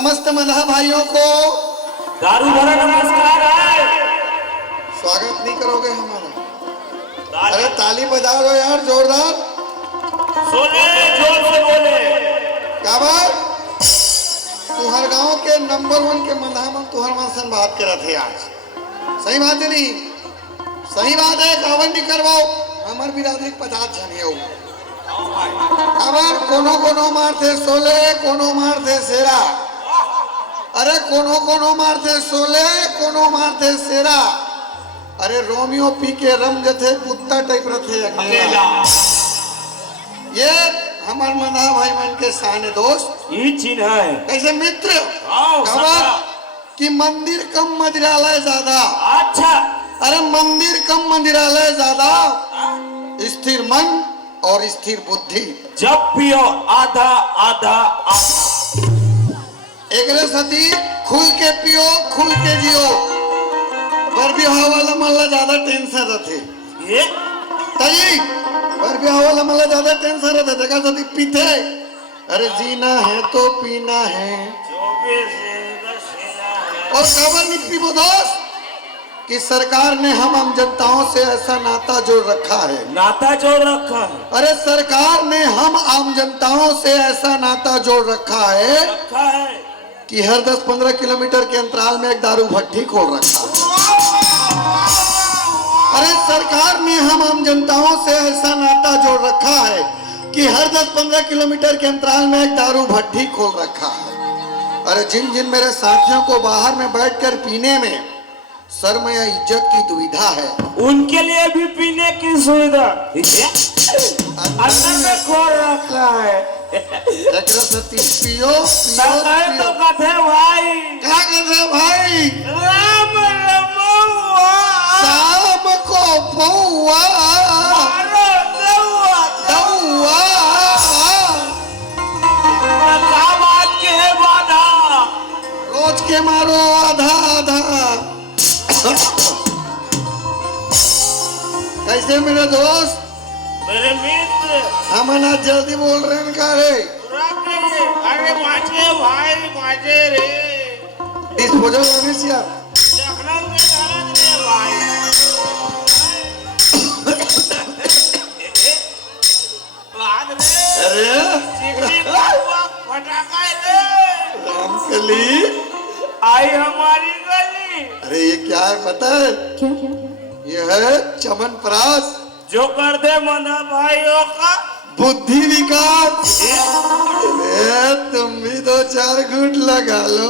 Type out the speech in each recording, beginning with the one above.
समस्त मल्लाह भाइयों को दारू भरा नमस्कार है। स्वागत नहीं करोगे हमारा? अरे ताली बजा दो यार जोरदार। सोले जोर से बोले। क्या बात? तुहर गांव के नंबर 1 के मल्लाह मन तुहर मन सन बात करत है आज। सही बात है नहीं? सही बात है। कावन नहीं करवाओ हमार बिरादरी 50 जन है। अब कोनो मारते सोले, कोनो मारते सेरा। अरे कोनो मारते सोले, कोनो मारते सेरा। अरे रोमियो पी के रम जथे कुत्ता टाइप रथे अकेला। ये हमार मना भाई मन के साने दोस्त ये चिन्ह है कैसे मित्र खबर कि मंदिर कम मंदिरालय ज्यादा। अच्छा। अरे मंदिर कम मंदिरालय ज्यादा, स्थिर मन और स्थिर बुद्धि। जब पियो आधा आधा आधा। एक सती खुल के पियो खुल के जियो। पर ब्याह वाला मल्ला ज्यादा टेंशन रहते ये तई पर ब्याह वाला मल्ला ज्यादा टेंशन रहते। देखा सती पीते। अरे जीना है तो पीना है और खबर नहीं पीबो दोस्त कि सरकार ने हम आम जनताओं से ऐसा नाता जोड़ रखा है। नाता जोड़ रखा है। अरे सरकार ने हम आम जनताओं से ऐसा नाता जोड़ रखा है कि हर 10-15 किलोमीटर के अंतराल में एक दारू भट्टी खोल रखा है। अरे सरकार ने हम आम जनताओं से ऐसा नाता जोड़ रखा है कि हर 10-15 किलोमीटर के अंतराल में एक दारू भट्टी खोल रखा है। अरे जिन जिन मेरे साथियों को बाहर में बैठकर पीने में शर्म या इज्जत की दुविधा है, उनके लिए भी पीने की सुविधा अंदर में खोल रखा है। पियो तो कथे भाई क्या कहते भाई? राम रमौआ शाम को पौआ दौआ। क्या बात के है बाधा? रोज के मारो आधा आधा। कैसे मेरे दोस्त मेरे मित्र हम आज जल्दी बोल रहे हैं का रे? अरे माचे भाई माचे रे डिस्पोजल होने से यार जखना में डाल दे भाई। बाद रे अरे चिकनी हुआ फटाका रे रामकली आई हमारी गली। अरे ये क्या है पता है? क्या? ये है चमनप्राश जो कर दे मना भाइयों का बुद्धि विकास। अरे तुम भी 2-4 घूंट लगा लो।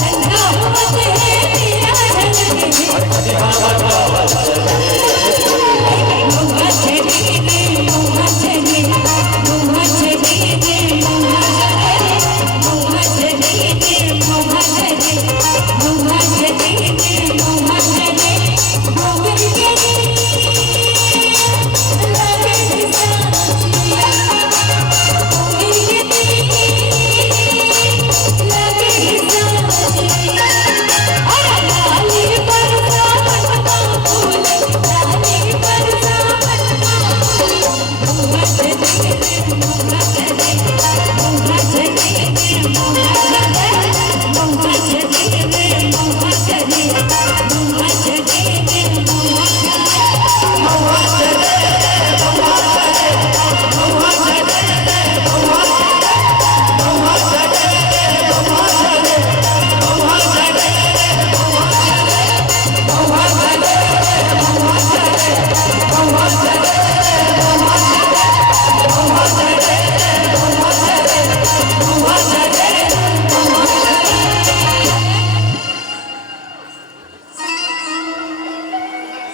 संगा होते हैं तेरा